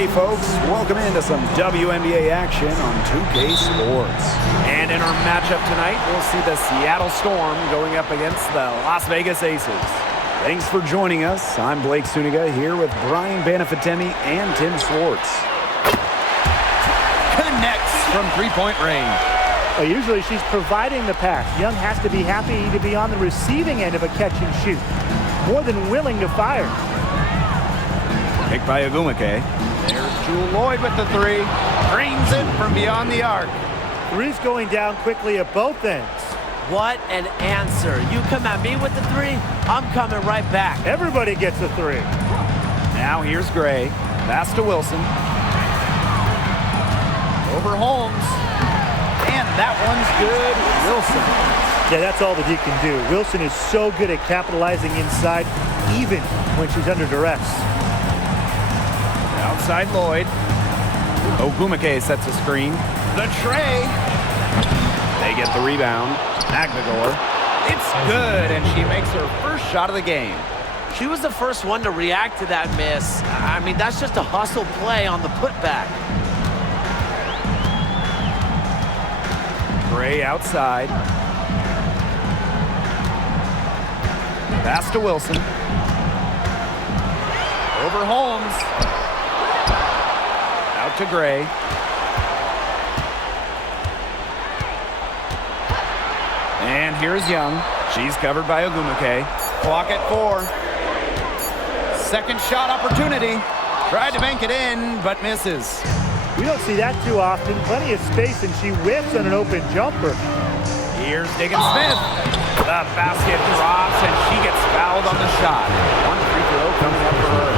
Hey folks, welcome into some WNBA action on 2K Sports. And in our matchup tonight, we'll see the Seattle Storm going up against the Las Vegas Aces. Thanks for joining us. I'm Blake Suniga here with Brian Banafitemi and Tim Swartz. Connects from three-point range. Well, usually she's providing the pass. Young has to be happy to be on the receiving end of a catch and shoot. More than willing to fire. Picked by Ogumake. There's Jewel Lloyd with the three. Drains it from beyond the arc. Three's going down quickly at both ends. What an answer. You come at me with the three, I'm coming right back. Everybody gets a three. Now here's Gray. Pass to Wilson. Over Holmes. And that one's good. Wilson. Yeah, that's all that he can do. Wilson is so good at capitalizing inside, even when she's under duress. Outside Lloyd. Ogumake sets a screen. The tray. They get the rebound. Agbagor. It's good, and she makes her first shot of the game. She was the first one to react to that miss. I mean, that's just a hustle play on the putback. Gray outside. Pass to Wilson. Over Holmes. Out to Gray. And here's Young. She's covered by Ogumake. Clock at 4. Second shot opportunity. Tried to bank it in, but misses. We don't see that too often. Plenty of space, and she whips on an open jumper. Here's Diggins-Smith. The basket drops, and she gets fouled on the shot. One free throw coming up for her.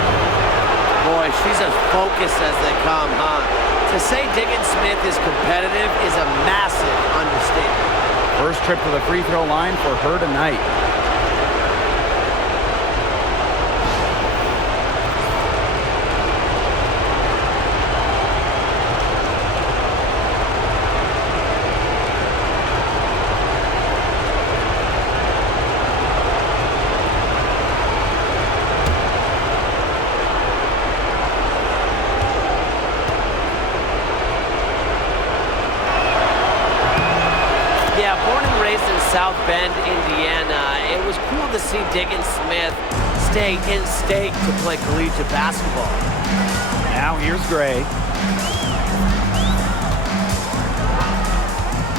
Boy, she's as focused as they come, huh? To say Diggins-Smith is competitive is a massive understatement. First trip to the free throw line for her tonight. South Bend, Indiana. It was cool to see Diggins-Smith stay in state to play collegiate basketball. Now here's Gray.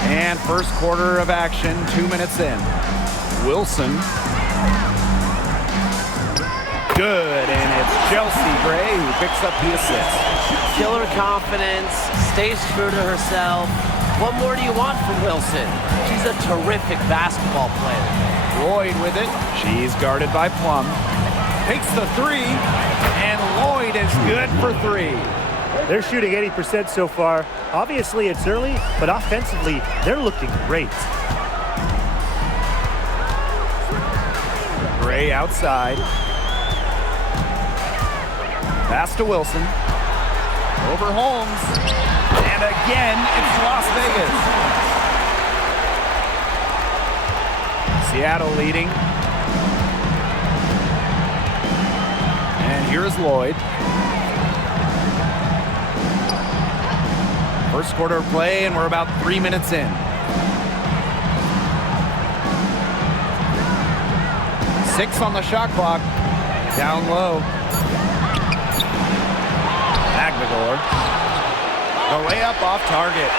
And first quarter of action, 2 minutes in. Wilson. Good, and it's Chelsea Gray who picks up the assist. Killer confidence, stays true to herself. What more do you want from Wilson? She's a terrific basketball player. Lloyd with it. She's guarded by Plum. Takes the three, and Lloyd is good for 3. They're shooting 80% so far. Obviously, it's early, but offensively, they're looking great. Gray outside. Pass to Wilson. Over Holmes. And again, it's Las Vegas. Seattle leading. And here's Lloyd. First quarter of play, and we're about 3 minutes in. Six on the shot clock. Down low. Agbagor. The layup off target.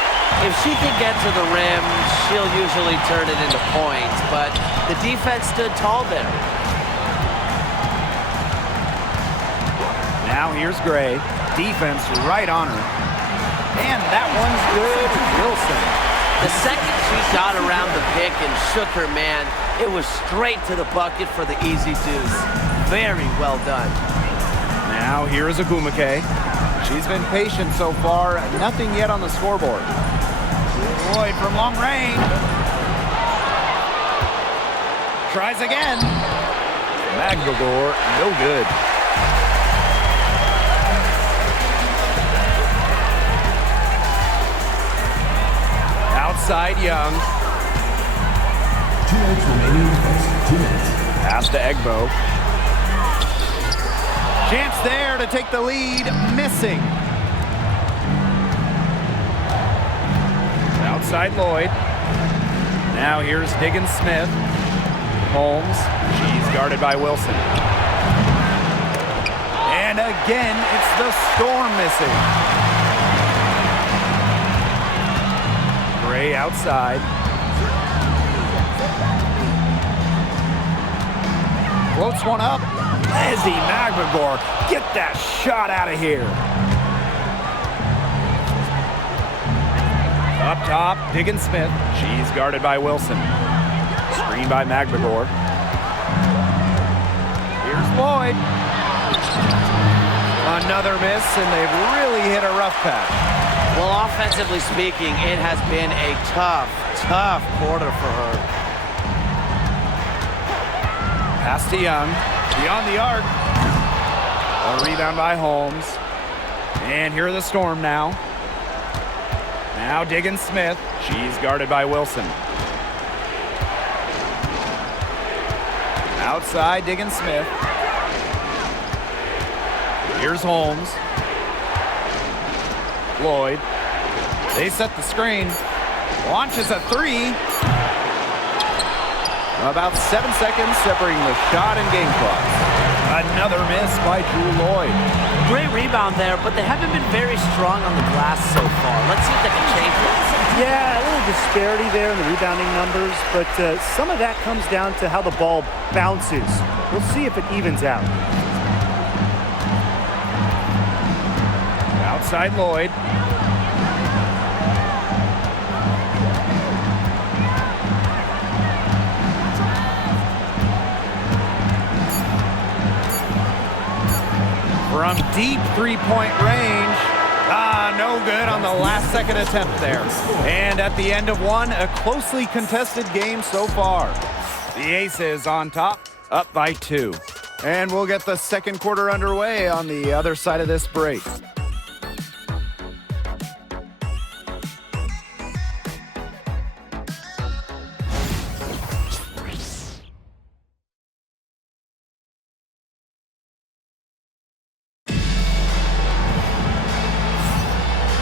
If she can get to the rim, she'll usually turn it into points, but the defense stood tall there. Now here's Gray. Defense right on her. And that one's good. Wilson. The second she got around the pick and shook her man, it was straight to the bucket for the easy deuce. Very well done. Now here's Ogumake. She's been patient so far. Nothing yet on the scoreboard. Lloyd from long range. Tries again. Agbagor, no good. Outside Young. 2 minutes remaining. 2 minutes. Pass to Egbo. Chance there to take the lead. Misses. missing. Outside Lloyd. Now here's Diggins Smith. Holmes. She's guarded by Wilson. And again, it's the Storm missing. Gray outside. Floats one up. Lizzie Magbagor, get that shot out of here. Up top, Diggins Smith. She's guarded by Wilson. Screen by Magbagor. Here's Lloyd. Another miss, and they've really hit a rough patch. Well, offensively speaking, it has been a tough quarter for her. Pass to Young. Beyond the arc. A rebound by Holmes. And here are the Storm now. Now Diggins Smith. She's guarded by Wilson. Outside Diggins Smith. Here's Holmes. Lloyd. They set the screen. Launches a three. About 7 seconds separating the shot and game clock. Another miss by Drew Lloyd. Great rebound there, but they haven't been very strong on the glass so far. Let's see if they can change this. Yeah, a little disparity there in the rebounding numbers, but some of that comes down to how the ball bounces. We'll see if it evens out. Outside Lloyd. From deep three-point range. No good on the last second attempt there. And at the end of one, a closely contested game so far. The Aces on top, up by 2. And we'll get the second quarter underway on the other side of this break.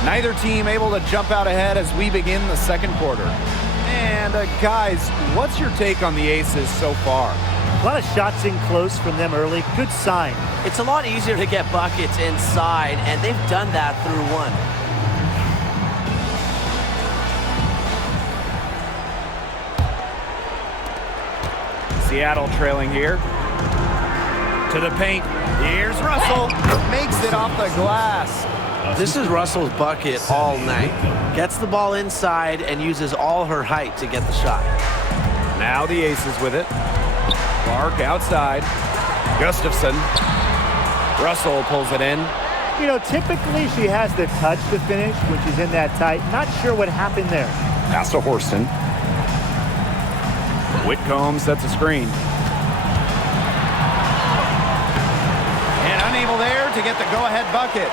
Neither team able to jump out ahead as we begin the second quarter. And guys, what's your take on the Aces so far? A lot of shots in close from them early. Good sign. It's a lot easier to get buckets inside, and they've done that through one. Seattle trailing here. To the paint. Here's Russell. Makes it off the glass. This is Russell's bucket all night. Gets the ball inside and uses all her height to get the shot. Now the Aces with it. Clark outside. Gustafson. Russell pulls it in. You know, typically she has the touch to finish when she's in that tight. Not sure what happened there. Pass to Horston. Whitcomb sets a screen. And unable there to get the go-ahead bucket.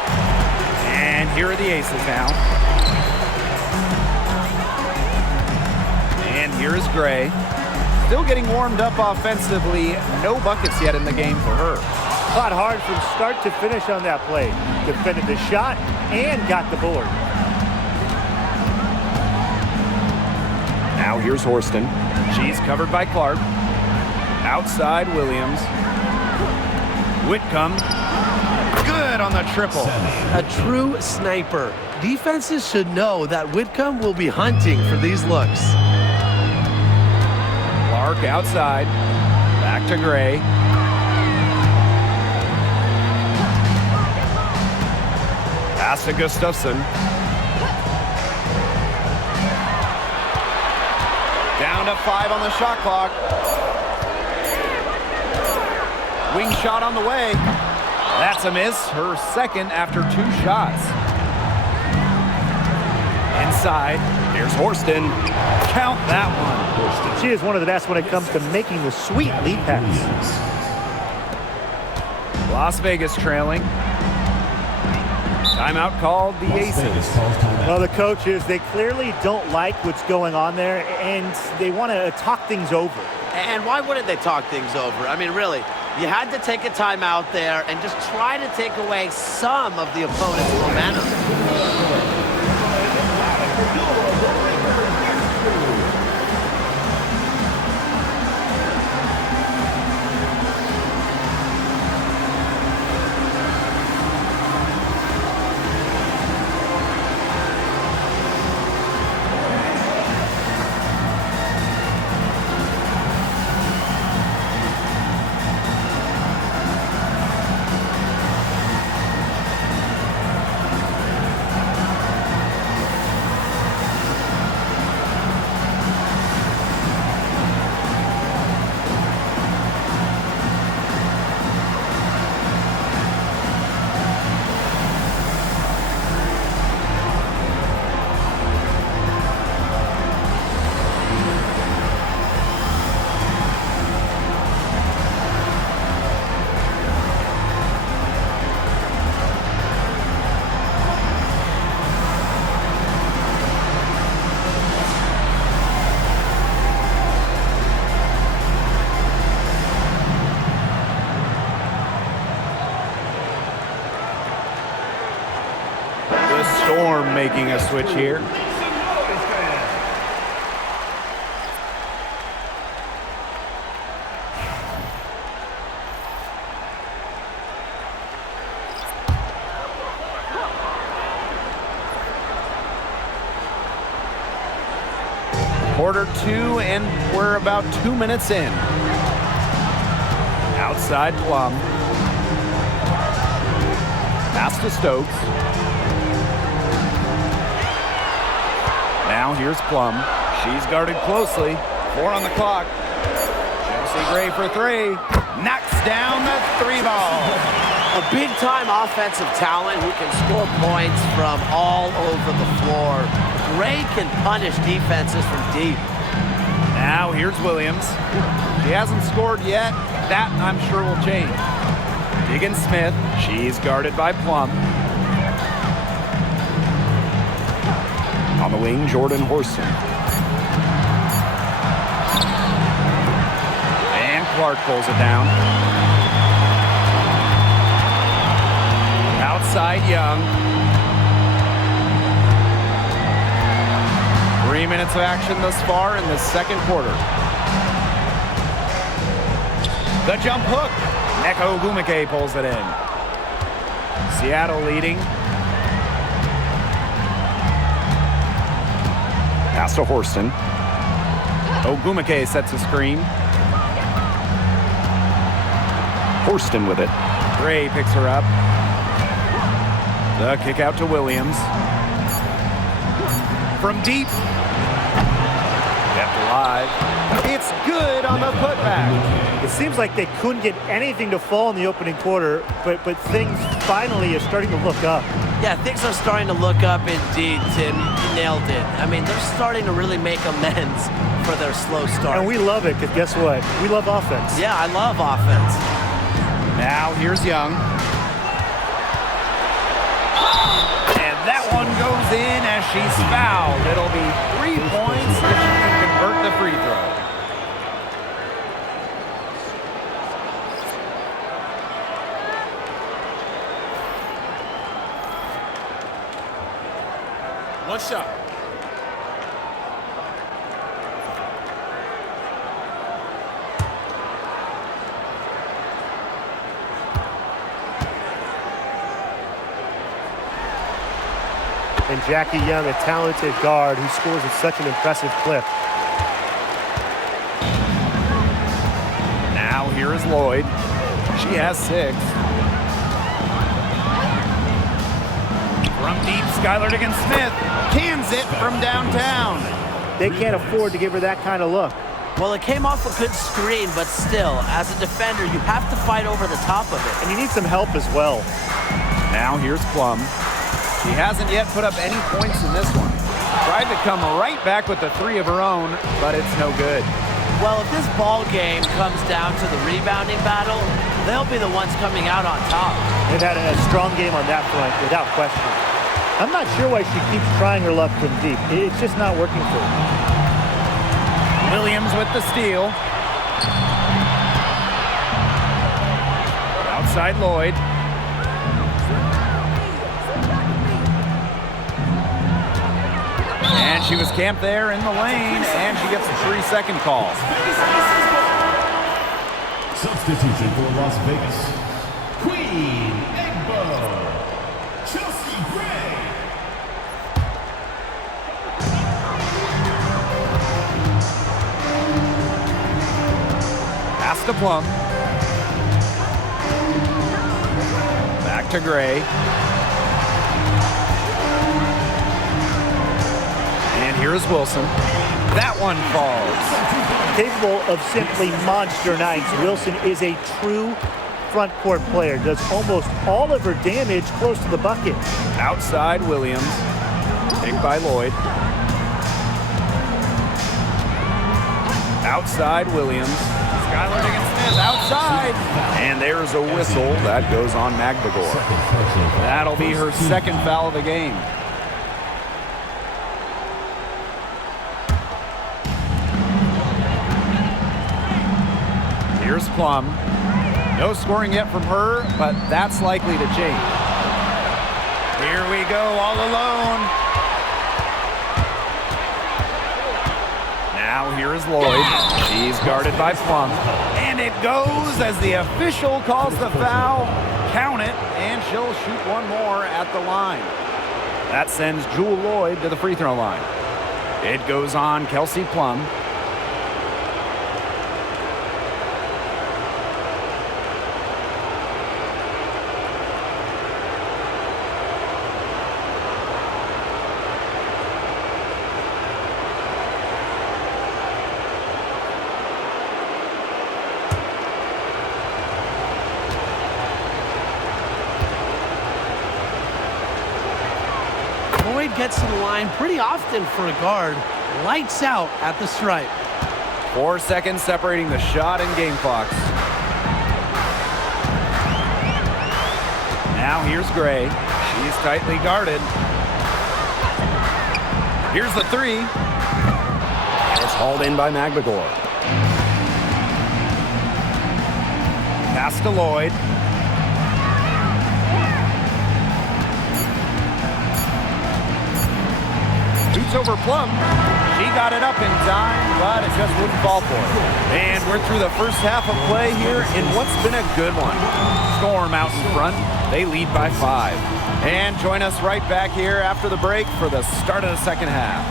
And here are the Aces now. And here is Gray. Still getting warmed up offensively. No buckets yet in the game for her. Fought hard from start to finish on that play. Defended the shot and got the board. Now here's Horston. She's covered by Clark. Outside Williams. Whitcomb. Good on the triple. A true sniper. Defenses should know that Whitcomb will be hunting for these looks. Clark outside. Back to Gray. Pass to Gustafson. Down to 5 on the shot clock. Wing shot on the way. That's a miss. Her second after 2 shots. Inside. Here's Horston. Count that one. She is one of the best when it comes to making the sweet lead pass. Las Vegas trailing. Timeout called the Aces. Well, the coaches, they clearly don't like what's going on there, and they want to talk things over. And why wouldn't they talk things over? I mean, really, You had to take a timeout there and just try to take away some of the opponent's momentum. Storm making a switch here. Quarter 2, and we're about 2 minutes in. Outside Plum. Pass to Stokes. Now here's Plum. She's guarded closely. 4 on the clock. Chelsea Gray for 3. Knocks down the 3 ball. A big-time offensive talent who can score points from all over the floor. Gray can punish defenses from deep. Now here's Williams. She hasn't scored yet. That, I'm sure, will change. Diggin Smith. She's guarded by Plum. On the wing, Jordan Horston. And Clark pulls it down. Outside Young. 3 minutes of action thus far in the second quarter. The jump hook. Neko Ogumike pulls it in. Seattle leading. Pass to Horston. Ogumike sets a screen. Horston with it. Gray picks her up. The kick out to Williams. From deep. Kept alive. It's good on the putback. It seems like they couldn't get anything to fall in the opening quarter, but things finally are starting to look up. Yeah, things are starting to look up indeed, Tim. You nailed it. I mean, they're starting to really make amends for their slow start. And we love it, because guess what? We love offense. Yeah, I love offense. Now here's Young. And that one goes in as she's fouled. It'll be 3 points if she can convert the free throw. One shot. And Jackie Young, a talented guard who scores at such an impressive clip. Now here is Lloyd. She has 6. From deep, Skylar Diggins-Smith cans it from downtown. They can't afford to give her that kind of look. Well, it came off a good screen, but still, as a defender, you have to fight over the top of it. And you need some help as well. Now here's Plum. She hasn't yet put up any points in this one. Tried to come right back with the 3 of her own, but it's no good. Well, if this ball game comes down to the rebounding battle, they'll be the ones coming out on top. They've had a strong game on that front, without question. I'm not sure why she keeps trying her luck from deep. It's just not working for her. Williams with the steal. Outside Lloyd. And she was camped there in the lane, and she gets a 3-second call. Substitution for Las Vegas. Queen Egbo. Chelsea Gray. Pass to Plum. Back to Gray. And here's Wilson. That one falls. Capable of simply monster nights, Wilson is a true front court player. Does almost all of her damage close to the bucket. Outside Williams. Picked by Lloyd. Outside Williams. Skylar Diggins-Smith outside. And there's a whistle. That goes on Magdagor. That'll be her second foul of the game. Here's Plum. No scoring yet from her, but that's likely to change. Here we go, all alone. Now here is Lloyd. He's guarded by Plum. And it goes as the official calls the foul. Count it, and she'll shoot one more at the line. That sends Jewel Lloyd to the free throw line. It goes on Kelsey Plum. Lloyd gets to the line pretty often for a guard. Lights out at the stripe. 4 seconds separating the shot and game clocks. Now here's Gray. She's tightly guarded. Here's the three. And it's hauled in by Magdagor. Pass to Lloyd. Shoots over Plum. She got it up in time, but it just wouldn't fall for her. And we're through the first half of play here in what's been a good one. Storm out in front. They lead by 5. And join us right back here after the break for the start of the second half.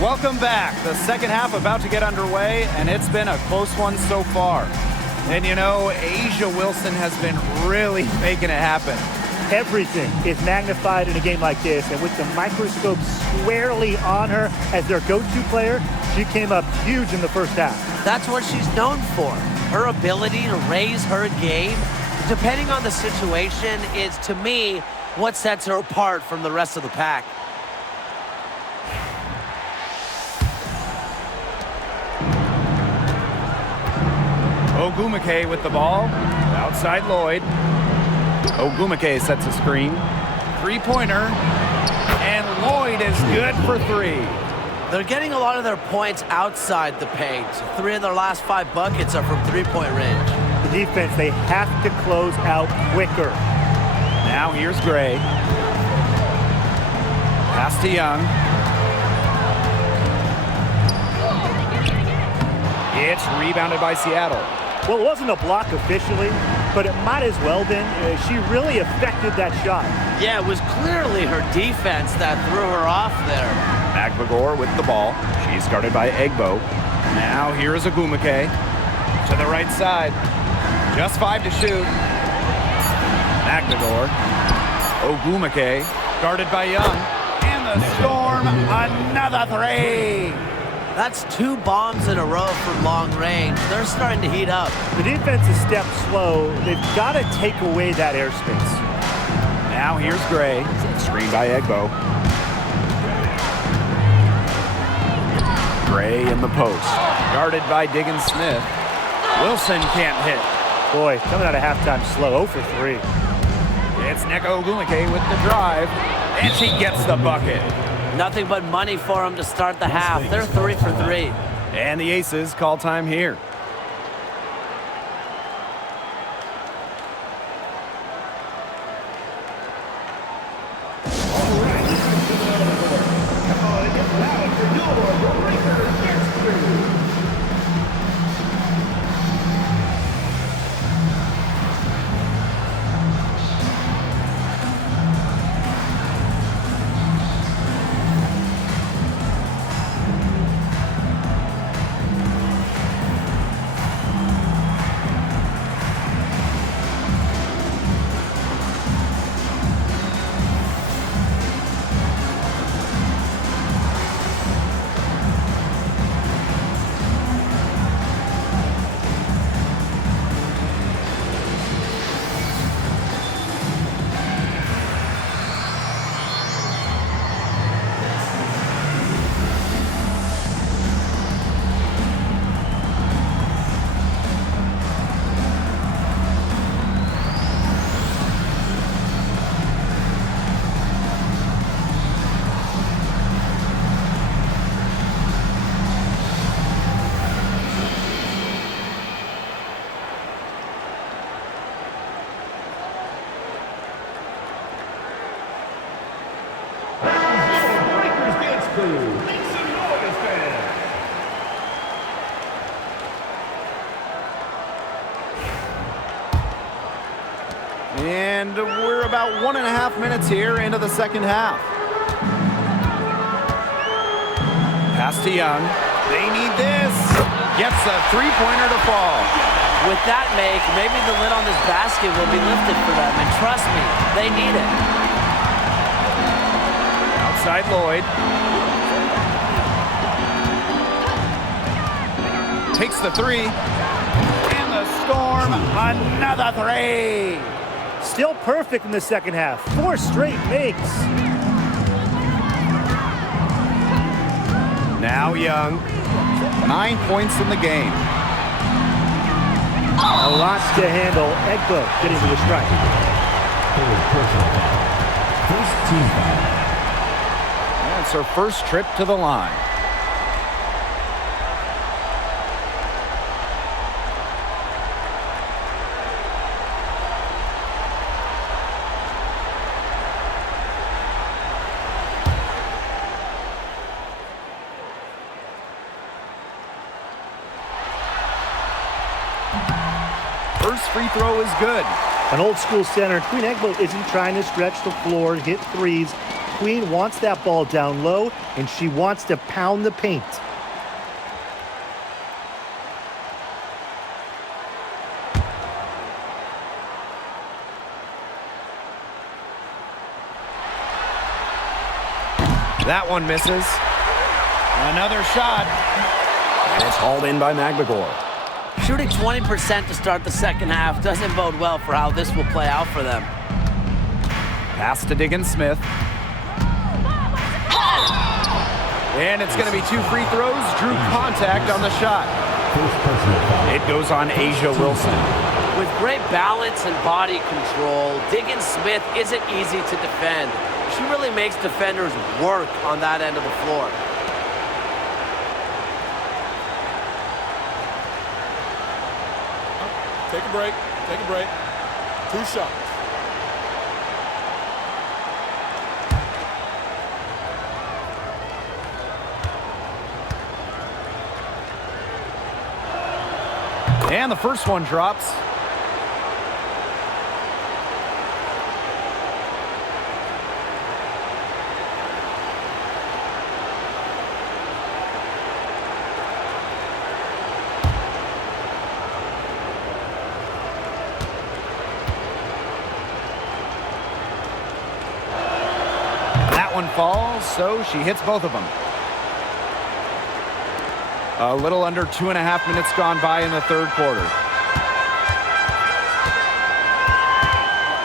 Welcome back. The second half about to get underway, and it's been a close one so far. And you know, Asia Wilson has been really making it happen. Everything is magnified in a game like this, and with the microscope squarely on her as their go-to player, she came up huge in the first half. That's what she's known for. Her ability to raise her game, depending on the situation, is, to me, what sets her apart from the rest of the pack. Ogumake with the ball. Outside Lloyd. Ogumake sets a screen. Three-pointer. And Lloyd is good for 3. They're getting a lot of their points outside the paint. 3 of their last 5 buckets are from three-point range. The defense, they have to close out quicker. Now here's Gray. Pass to Young. It's rebounded by Seattle. Well, it wasn't a block officially, but it might as well been. She really affected that shot. Yeah, it was clearly her defense that threw her off there. Magbagor with the ball. She's guarded by Egbo. Now here is Ogumake to the right side. Just 5 to shoot. Magbagor. Ogumake guarded by Young. And the Storm, another three. That's 2 bombs in a row from long range. They're starting to heat up. The defense is stepped slow. They've got to take away that airspace. Now here's Gray. Screened by Egbo. Gray in the post. Guarded by Diggins Smith. Wilson can't hit. Boy, coming out of halftime slow, 0 for 3. It's Neko Ogumake with the drive. And she gets the bucket. Nothing but money for them to start the half. They're 3 for 3. And the Aces call time here. And we're about 1.5 minutes here into the second half. Pass to Young. They need this. Gets a three-pointer to fall. With that make, maybe the lid on this basket will be lifted for them. And trust me, they need it. Outside Lloyd. Takes the three. And the Storm, another three. Still perfect in the second half. 4 straight makes. Now Young. 9 points in the game. A lot to handle. Egbo getting to the strike. First team foul. That's her first trip to the line. First free throw is good. An old school center. Queen Egbo isn't trying to stretch the floor, hit threes. Queen wants that ball down low, and she wants to pound the paint. That one misses. Another shot. And it's hauled in by Magbagor. Shooting 20% to start the second half doesn't bode well for how this will play out for them. Pass to Diggins Smith. And it's going to be 2 free throws. Drew contact on the shot. It goes on Asia Wilson. With great balance and body control, Diggins Smith isn't easy to defend. She really makes defenders work on that end of the floor. Take a break. Take a break. 2 shots. And the first one drops. one falls, so she hits both of them. A little under 2.5 minutes gone by in the third quarter.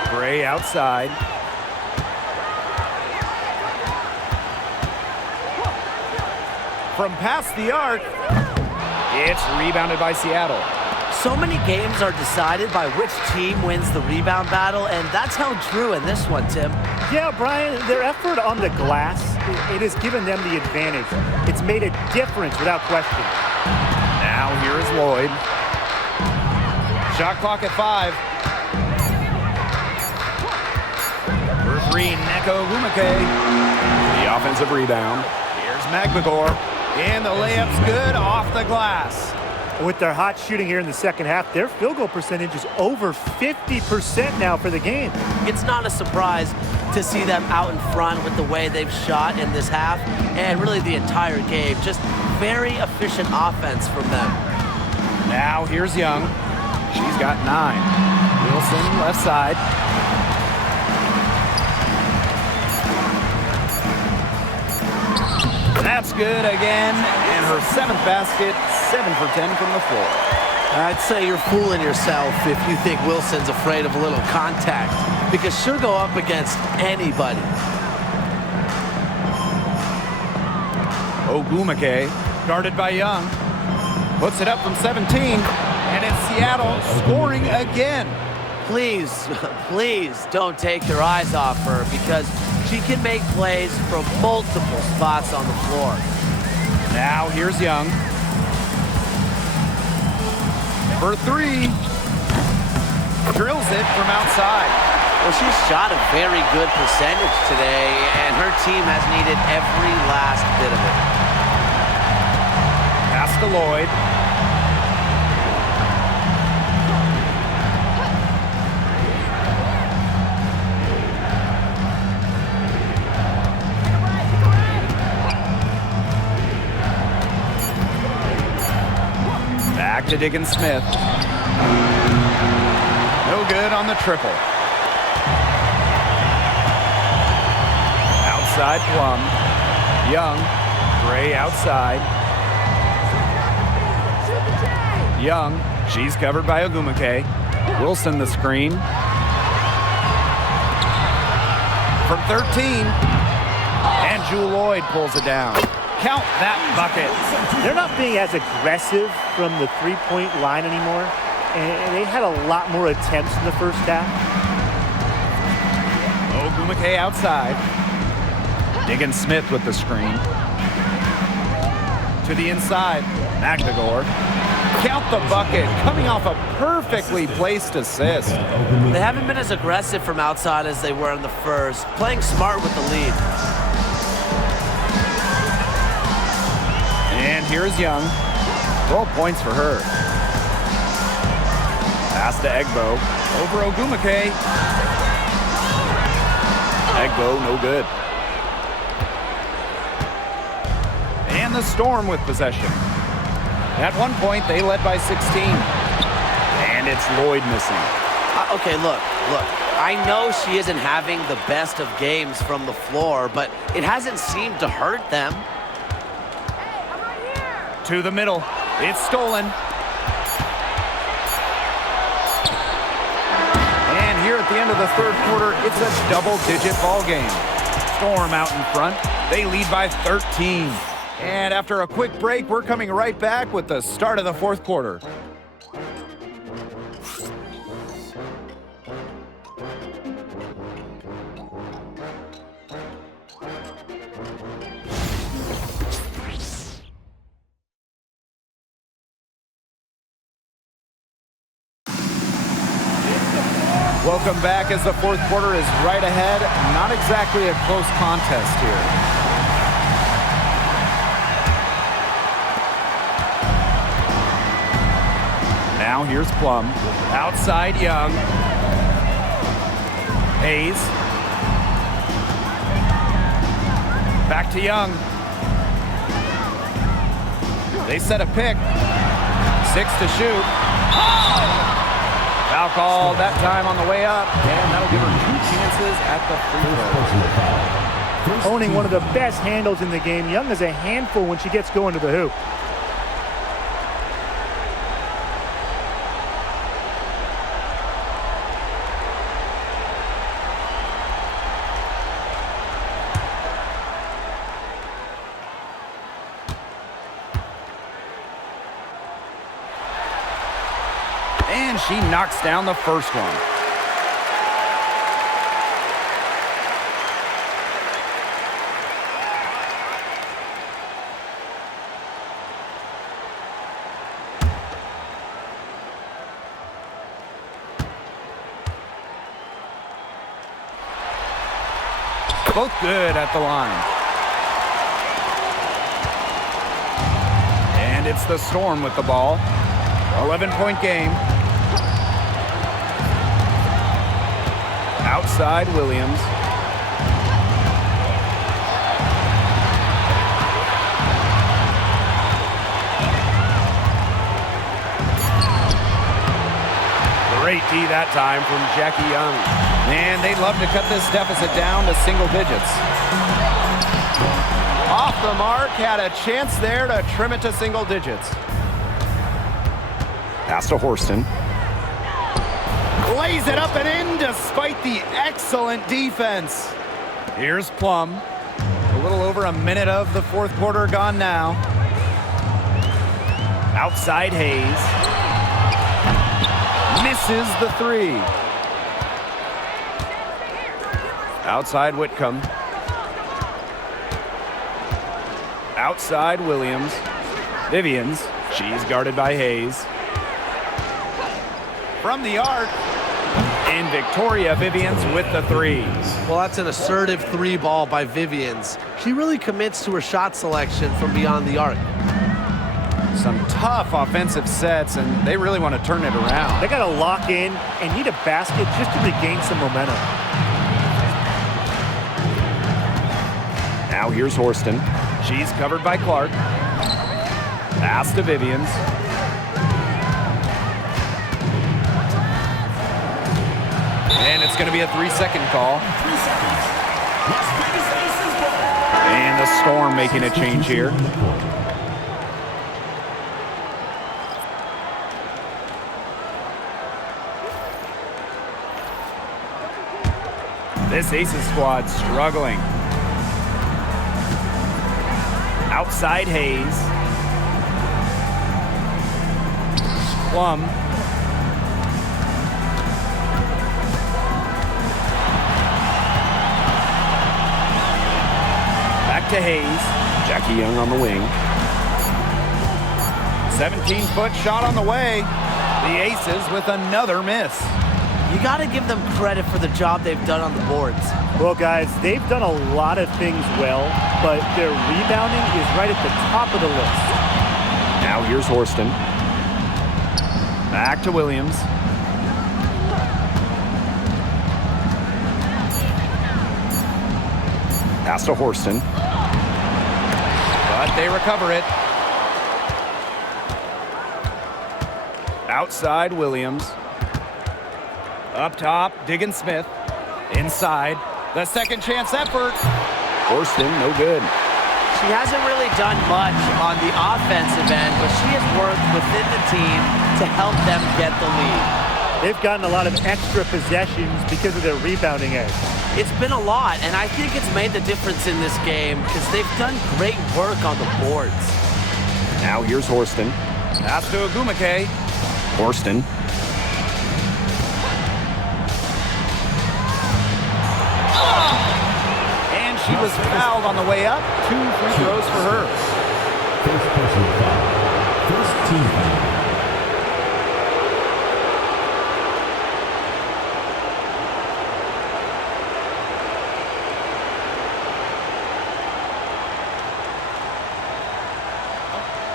Gray outside. From past the arc, it's rebounded by Seattle. So many games are decided by which team wins the rebound battle, and that's held true in this one, Tim. Yeah, Brian, their effort on the glass, it has given them the advantage. It's made a difference without question. Now here is Lloyd. Shot clock at 5. For 3, Neko Gumake. The offensive rebound. Here's McGregor. And the layup's good off the glass. With their hot shooting here in the second half, their field goal percentage is over 50% now for the game. It's not a surprise to see them out in front with the way they've shot in this half and really the entire game. Just very efficient offense from them. Now here's Young. She's got 9. Wilson left side. That's good again, and her 7th basket, 7 for 10 from the floor. I'd say you're fooling yourself if you think Wilson's afraid of a little contact, because she'll go up against anybody. Ogumake, guarded by Young, puts it up from 17, and it's Seattle scoring again. Please, please don't take your eyes off her, because she can make plays from multiple spots on the floor. Now here's Young. For 3. Drills it from outside. Well, she's shot a very good percentage today, and her team has needed every last bit of it. Pass to Lloyd. Back to Diggins Smith. No good on the triple. Outside Plum. Young. Gray outside. Young. She's covered by Ogumake. Wilson the screen. From 13. And Jewel Lloyd pulls it down. Count that bucket. They're not being as aggressive from the three-point line anymore, and they had a lot more attempts in the first half. Ogumake outside. Diggins Smith with the screen. To the inside. McGregor. Count the bucket, coming off a perfectly placed assist. They haven't been as aggressive from outside as they were in the first, playing smart with the lead. And here's Young. 12 points for her. Pass to Egbo. Over Ogumake. Egbo, no good. And the Storm with possession. At one point, they led by 16. And it's Lloyd missing. Okay, look. I know she isn't having the best of games from the floor, but it hasn't seemed to hurt them. To the middle. It's stolen. And here at the end of the third quarter, it's a double-digit ball game. Storm out in front. They lead by 13. And after a quick break, we're coming right back with the start of the fourth quarter. Welcome back as the fourth quarter is right ahead. Not exactly a close contest here. Now here's Plum. Outside Young. Hayes. Back to Young. They set a pick. 6 to shoot. Foul called that time on the way up, and that'll give her 2 chances at the free throw. owning one of the best handles in the game. Young is a handful when she gets going to the hoop. And she knocks down the first one. Both good at the line. And it's the Storm with the ball. 11-point game. Outside Williams. Great D that time from Jackie Young. And they'd love to cut this deficit down to single digits. Off the mark, had a chance there to trim it to single digits. Pass to Horston. Lays it up and in despite the excellent defense. Here's Plum. A little over a minute of the fourth quarter gone now. Outside Hayes. Misses the three. Outside Whitcomb. Outside Williams. Vivians. She's guarded by Hayes. From the arc. And Victoria Vivians with the three. Well, that's an assertive three ball by Vivians. She really commits to her shot selection from beyond the arc. Some tough offensive sets, and they really want to turn it around. They got to lock in and need a basket just to regain some momentum. Now here's Horston. She's covered by Clark. Pass to Vivians. And it's going to be a 3-second call. 3 seconds. Las Vegas Aces ball. And the Storm making a change here. This Aces squad struggling. Outside Hayes. Plum. Back to Hayes. Jackie Young on the wing. 17-foot shot on the way. The Aces with another miss. You got to give them credit for the job they've done on the boards. Well, guys, they've done a lot of things well, but their rebounding is right at the top of the list. Now here's Horston. Back to Williams. Pass to Horston. But they recover it. Outside Williams. Up top, Diggin Smith. Inside, the second chance effort. Horston, no good. She hasn't really done much on the offensive end, but she has worked within the team to help them get the lead. They've gotten a lot of extra possessions because of their rebounding edge. It's been a lot, and I think it's made the difference in this game because they've done great work on the boards. Now here's Horston. Pass to Agumake. Horston. And she was fouled on the way up. 2 free throws for her. First personal foul. First team foul.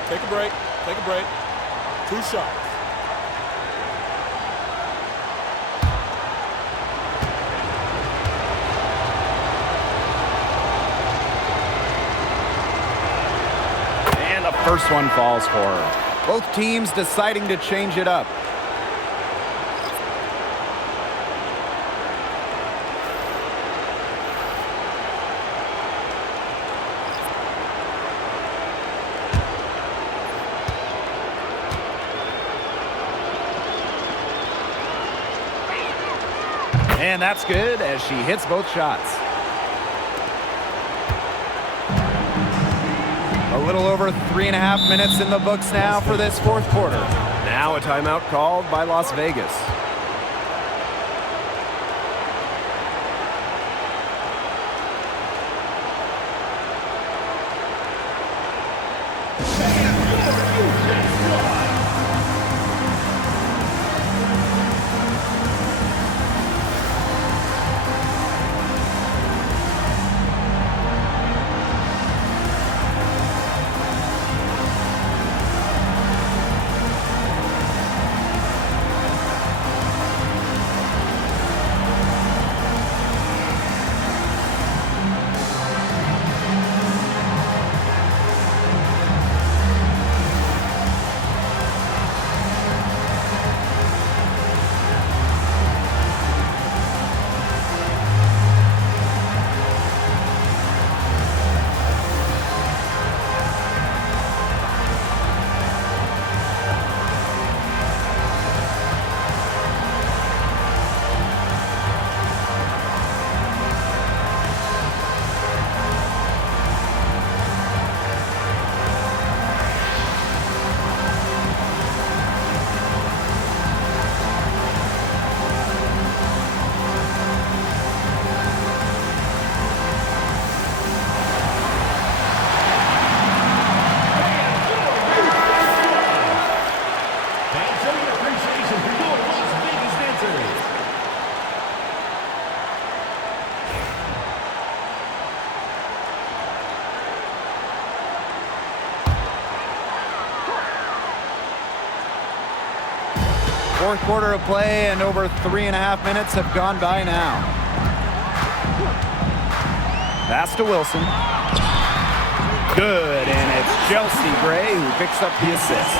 Take a break. Take a break. 2 shots. And the first one falls for her. Both teams deciding to change it up. And that's good as she hits both shots. A little over 3.5 minutes in the books now for this fourth quarter. Now a timeout called by Las Vegas. Fourth quarter of play, and over 3.5 minutes have gone by now. Pass to Wilson. Good, and it's Chelsea Gray who picks up the assist.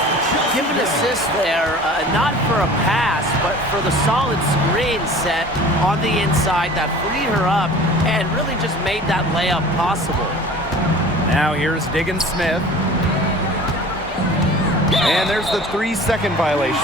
Give an assist there, not for a pass, but for the solid screen set on the inside that freed her up and really just made that layup possible. Now here's Diggins Smith. And there's the 3-second violation.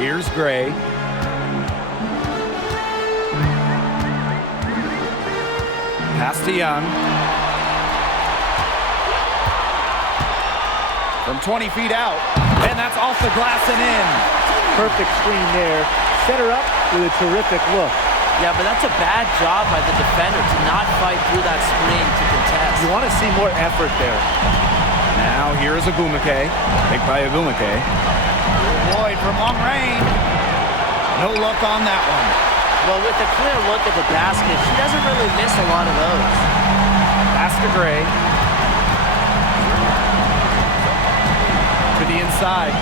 Here's Gray. Pass to Young. From 20 feet out. And that's off the glass and in. Perfect screen there. Set her up with a terrific look. Yeah, but that's a bad job by the defender to not fight through that screen to contest. You want to see more effort there. Now here is Agumake. Picked by Agumake. Lloyd from long range. No luck on that one. Well, with a clear look at the basket, she doesn't really miss a lot of those. Pass to Gray. To the inside.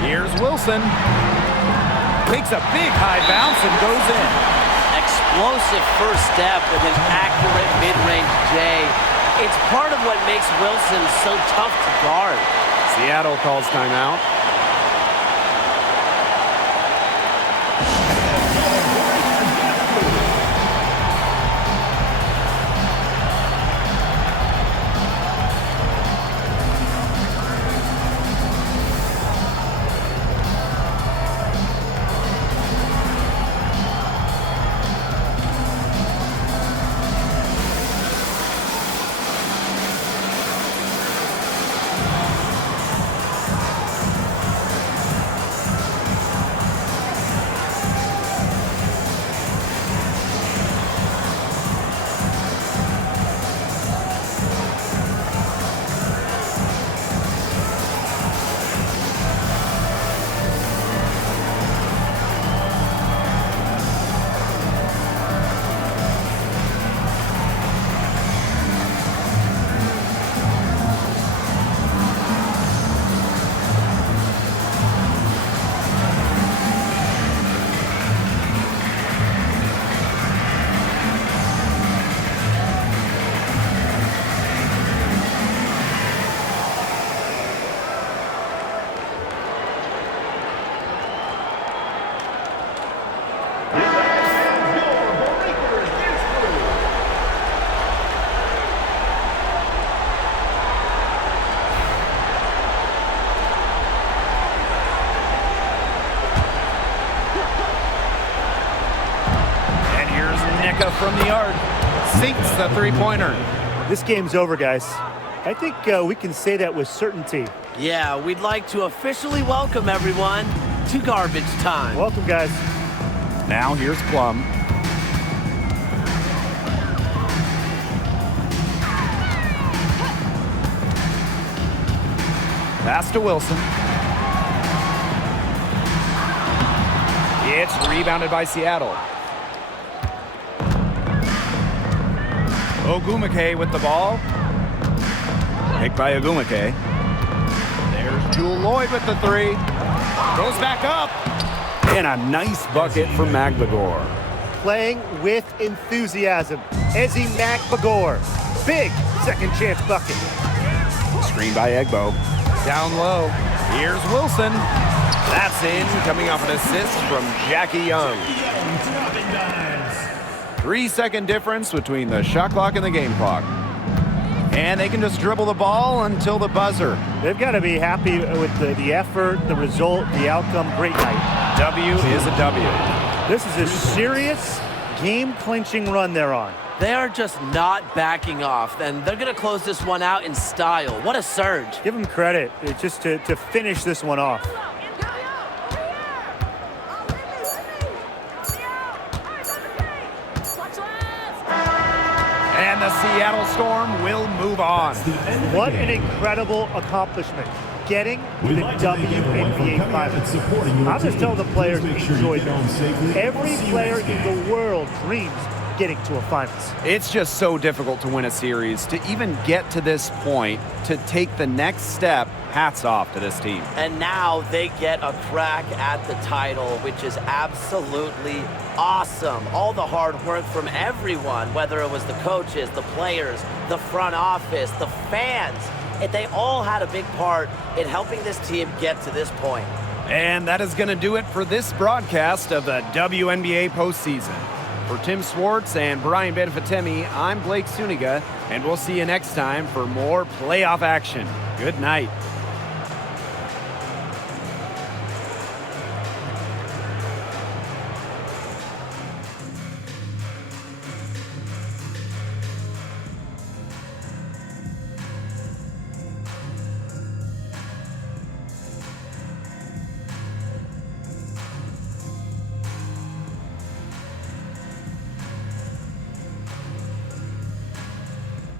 Here's Wilson. Takes a big high bounce and goes in. Explosive first step with an accurate mid-range J. It's part of what makes Wilson so tough to guard. Seattle calls timeout. Onyeka from the arc sinks the three-pointer. This game's over, guys. I think we can say that with certainty. Yeah, we'd like to officially welcome everyone to garbage time. Welcome, guys. Now here's Plum. Pass to Wilson. It's rebounded by Seattle. Ogumake with the ball. Picked by Ogumake. There's Jewel Lloyd with the three. Goes back up. And a nice bucket from Magbagor. Playing with enthusiasm. Ezi Magbagor. Big second chance bucket. Screen by Egbo. Down low. Here's Wilson. That's in, coming off an assist from Jackie Young. 3-second difference between the shot clock and the game clock. And they can just dribble the ball until the buzzer. They've got to be happy with the effort, the result, the outcome. Great night. W is a W. This is a serious game-clinching run they're on. They are just not backing off, and they're going to close this one out in style. What a surge. Give them credit just to finish this one off. And the Seattle Storm will move on. What an incredible accomplishment. Getting to the WNBA Finals. I'll just tell the players enjoy this. Every player in the world dreams getting to a finals. It's just so difficult to win a series. To even get to this point, to take the next step, hats off to this team. And now they get a crack at the title, which is absolutely awesome. All the hard work from everyone, whether it was the coaches, the players, the front office, the fans, they all had a big part in helping this team get to this point. And that is going to do it for this broadcast of the WNBA postseason. For Tim Swartz and Brian Benefitemi, I'm Blake Suniga, and we'll see you next time for more playoff action. Good night.